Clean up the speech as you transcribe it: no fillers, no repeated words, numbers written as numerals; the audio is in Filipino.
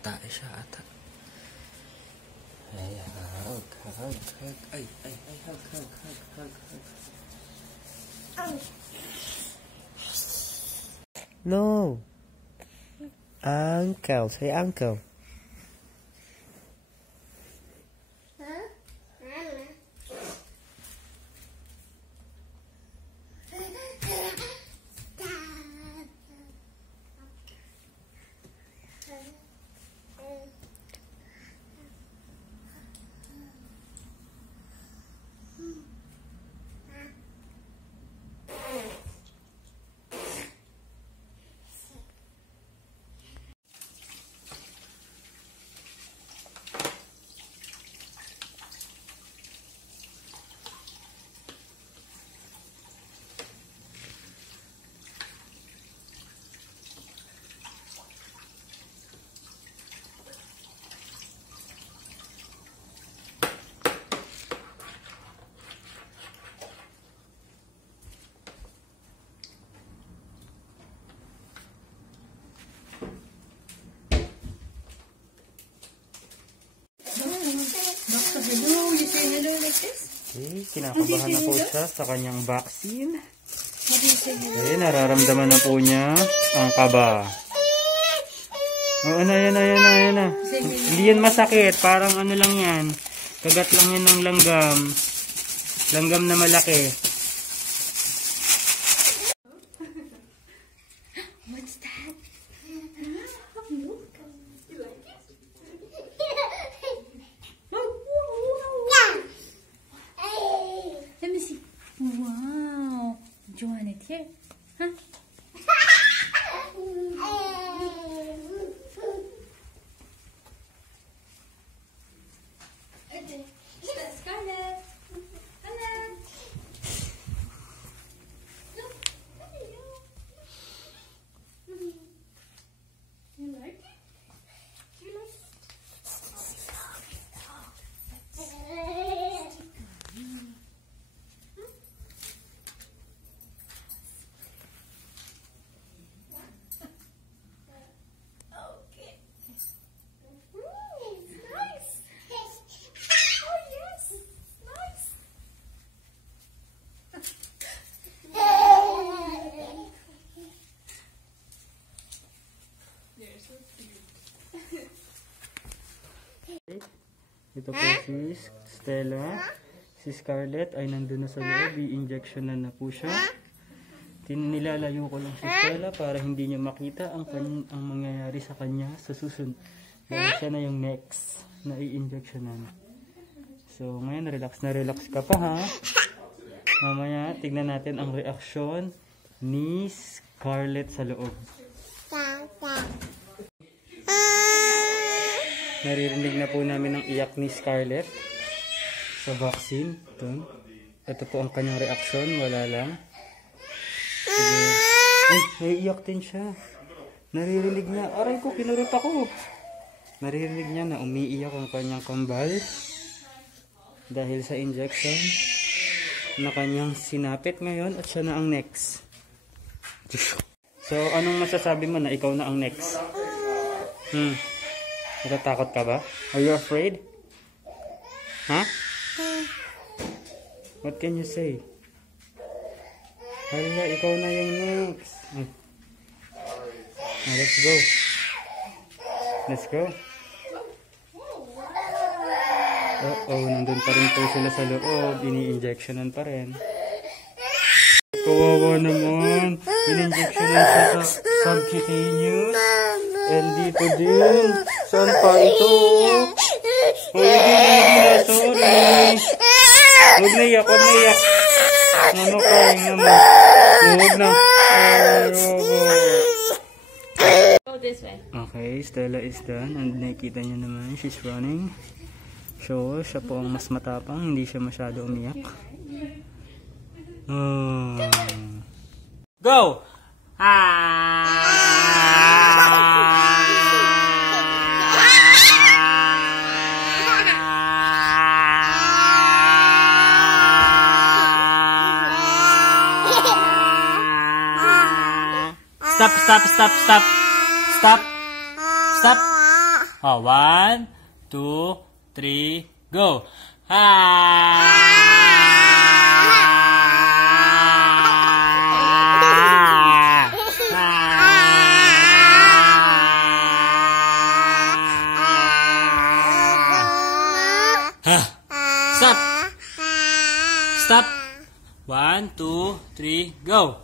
Nakatae siya ata. Ay, hug. Ay, hug. No. Uncle. Say uncle. Hello, you say hello like this? Okay, kinakabahan na po siya sa kanyang vaccine. Hello? Okay, nararamdaman na po niya ang kaba. Oo, ayan na. Hindi yan masakit. Parang ano lang yan. Kagat lang yan ng langgam. Langgam na malaki. What's that? Let me see. Wow. Do you want it here? Huh? Scarlett. Hello. Look. There you go. You like it? You like it? Okay. Nice. Oh yes, nice. They're so cute. Ito po si Stella. Si Scarlett ay nandun na sa loob. I-injectionan na po siya. Nilalayo ko lang si Stella para hindi niya makita ang mangyayari sa kanya sa susunod. Dahil siya na yung next na i-injectionan. So ngayon relax na relax ka pa ha. Mamaya tignan natin ang reaksyon ni Scarlett sa loob. Naririnig na po namin ang iyak ni Scarlett sa vaccine. Ito po ang kanyang reaksyon. Wala lang. Sige. Ay, naiiyak din siya. Naririnig niya. Aray ko, kinurot ako. Naririnig niya na umiiyak ang kanyang kambal dahil sa injection na kanyang sinapit ngayon at siya na ang next. So, anong masasabi mo na ikaw na ang next? Natatakot ka ba? Are you afraid? Huh? What can you say? Hala, ikaw na yung next. Let's go. Let's go. Uh-oh, nandun pa rin po sila sa loob. Ini-injectionan pa rin. Kawawa naman. In-injectionan siya sa subcutaneous. And dito din. Saan pa ito? Hindi na. Sorry. Huwag na iyak, huwag na iyak. Crying naman. Huwag na. Go this way. Okay, Stella is done. And nakikita niyo naman, she's running. So, siya po ang mas matapang. Hindi siya masyado umiyak. Go! Stop, stop, stop, stop. Stop. Stop. Oh, 1, 2, 3, go. Stop. Stop. 1, 2, 3, go.